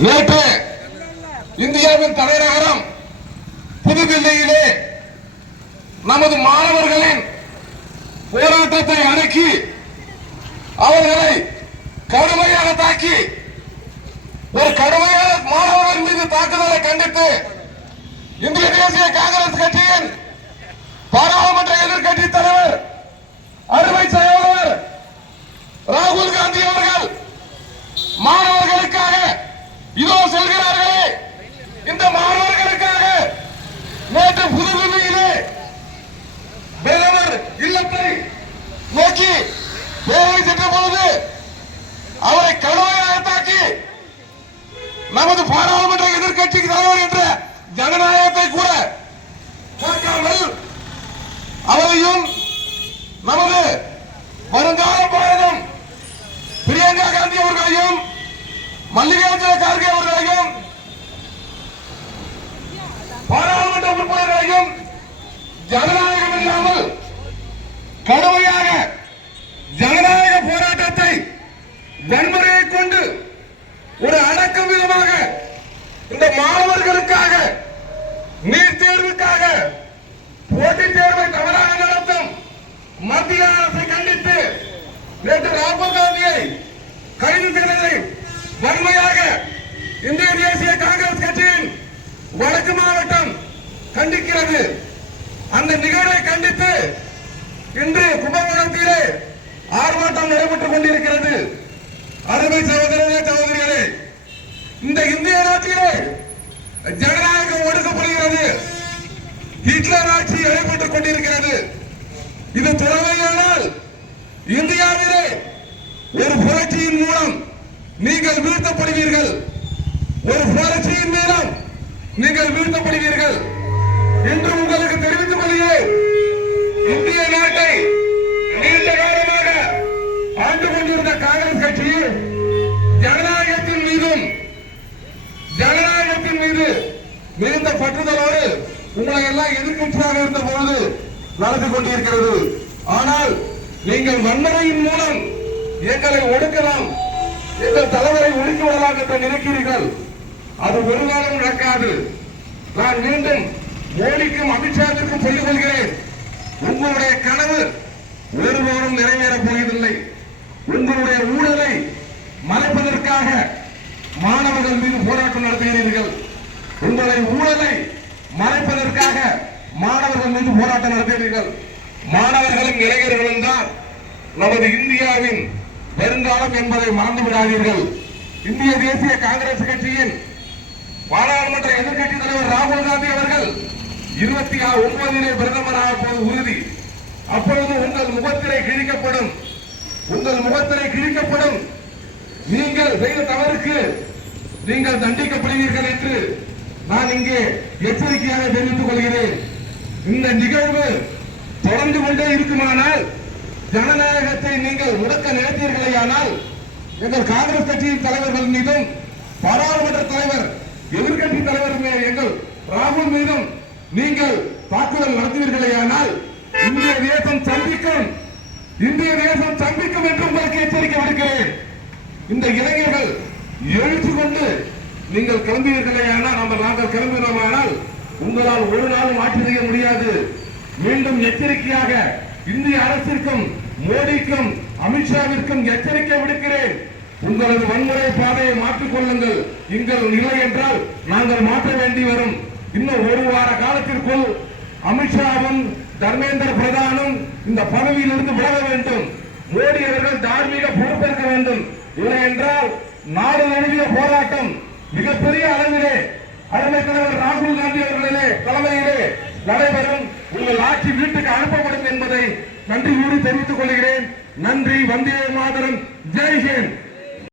நேற்று இந்தியாவின் தலைநகரம் புதுதில்லியிலே நமது மாணவர்களின் போராட்டத்தை அடக்கி அவர்களை கடுமையாக தாக்கி ஒரு கடுமையான மாணவர்கள் மீது தாக்குதலை கண்டித்து இந்திய தேசிய காங்கிரஸ் கட்சியின் பாராளுமன்ற எதிர்கட்சி தலைவர் அருமை சகோதரர் ராகுல் காந்தி அவர்கள் மாணவர்களுக்காக இதோ செல்கிறார்களே, இந்த மாணவர்களுக்காக நேற்று புதுதில்லியிலே பிரதமர் இல்லத்தை நோக்கி பேரணி சென்ற போது அவரை கடுமையாக தாக்கி நமது பாராளுமன்ற எதிர்கட்சி தலைவர் என்ற ஜனநாயகத்தை கூட பார்க்காமல் அவரையும் நமது வருங்கால பாரதம் பிரியங்கா காந்தி அவர்களையும் மல்லிகார்ஜுன கார்கே அவர்களையும் பாராளுமன்ற உறுப்பினர்களையும் ஜனநாயகம் இல்லாமல் கடுமையாக ஜனநாயக போராட்டத்தை வன்முறையை கொண்டு ஒரு அடக்கும் விதமாக இந்த மாணவர்களுக்காக நீட் தேர்வுக்காக போட்டித் தேர்வை தவறாக நடத்தும் மத்திய அரசை கண்டித்து நேற்று ராகுல் காந்தியை கைது செய்ததை வன்மையாக இந்திய தேசிய காங்கிரஸ் கட்சியின் வடக்கு மாவட்டம் கண்டிக்கிறது. அந்த நிகழ்வை கண்டித்து இன்று கும்பகோணத்திலே ஆர்ப்பாட்டம் நடைபெற்றுக் கொண்டிருக்கிறது. அருமை சகோதரர்களே, சகோதரிகளே, இந்த இந்திய நாட்டிலே ஜனநாயகம் ஒடுக்கப்படுகிறது. ஹிட்லர் ஆட்சி நடைபெற்றுக் கொண்டிருக்கிறது. இது தொடர்மையானால் இந்தியாவிலே ஒரு புரட்சியின் மூலம் நீங்கள் வீழ்த்தப்படுவீர்கள். ஒரு புரட்சியின் மூலம் நீங்கள் வீழ்த்தப்படுவீர்கள் என்று உங்களுக்கு தெரிவித்துக் கொள்கிறேன். இந்திய நாட்டை நீண்ட காலமாக ஆண்டு கொண்டிருந்த காங்கிரஸ் கட்சி ஜனநாயகத்தின் மீது மிகுந்த பற்றுதலோடு உங்களை எல்லாம் எதிர்கட்சியாக இருந்த பொழுது நடந்து கொண்டிருக்கிறது. ஆனால் நீங்கள் வன்முறையின் மூலம் எங்களை ஒடுக்கலாம், எங்கள் தலைவரை ஒடுக்கி விடலாம் என்று நினைக்கிறீர்கள். அது ஒரு நாளும் நடக்காது. நான் மீண்டும் மோடிக்கும் அமித்ஷாவிற்கும் சொல்லிக் கொள்கிறேன், உங்களுடைய கனவு ஒருபோதும் நிறைவேறப் போவதில்லை. உங்களுடைய ஊழலை மறைப்பதற்காக மாணவர்கள் மீது போராட்டம் நடத்துகிறீர்கள். உங்களை ஊழலை மறைப்பதற்காக மாணவர்கள் மீது போராட்டம் நடத்துகிறீர்கள். மாணவர்களும் இளைஞர்களும் தான் நமது இந்தியாவின் வருங்காலம் என்பதை மறந்து விடாதீர்கள். இந்திய தேசிய காங்கிரஸ் கட்சியின் பாராளுமன்ற எதிர்கட்சி தலைவர் ராகுல் காந்தி அவர்கள் 29 பிரதமராக உறுதி. அப்பொழுது உங்கள் முகத்திரை கிழிக்கப்படும். நீங்கள் செய்த தவறுக்கு நீங்கள் தண்டிக்கப்படுவீர்கள் என்று நான் இங்கே எச்சரிக்கையாக தெரிவித்துக் கொள்கிறேன். இந்த நிகழ்வு தொடர்ந்து கொண்டே இருக்குமானால், ஜனநாயகத்தை நீங்கள் முடக்க நினைத்தீர்களேயானால், எங்கள் காங்கிரஸ் கட்சியின் தலைவர்கள் மீதும் பாராளுமன்ற தலைவர் எதிர்கட்சி தலைவர் எங்கள் ராகுல் மீதும் நீங்கள் தாக்குதல் நடத்துவீர்களேயானால் இந்திய தேசம் சந்திக்கும் என்று உங்களுக்கு எச்சரிக்கை விடுக்கிறேன். இந்த இளைஞர்கள் எழுத்து கொண்டு நீங்கள் கிளம்புவீர்களேயானால், நாங்கள் கிளம்பினோமானால் உங்களால் ஒரு நாளும் ஆட்சி செய்ய முடியாது. மீண்டும் எச்சரிக்கையாக இந்திய அரசிற்கும் மோடிக்கும் அமித்ஷாவிற்கும் எச்சரிக்கை விடுக்கிறேன். உங்களது வன்முறை பாதையை மாற்றிக் கொள்ளுங்கள். எங்கள் நிலை என்றால் நாங்கள் மாற்ற வேண்டி வரும். இன்னும் ஒரு வார காலத்திற்குள் அமித்ஷாவும் தர்மேந்திர பிரதானும் இந்த பதவியில் இருந்து விலக வேண்டும். மோடி அவர்கள் தார்மீக பொறுப்பேற்க வேண்டும். இல்லை என்றால் நாடு தழுவிய போராட்டம் மிகப்பெரிய அளவிலே அருமை தலைவர் ராகுல் காந்தி அவர்களே தலைமையிலே நடைபெறும். உங்கள் ஆட்சி வீட்டுக்கு அனுப்பப்படும் என்பதை நன்றி கூறி தெரிவித்துக் கொள்கிறேன். நன்றி. வந்தே மாதரம். ஜெய் ஹிந்த்.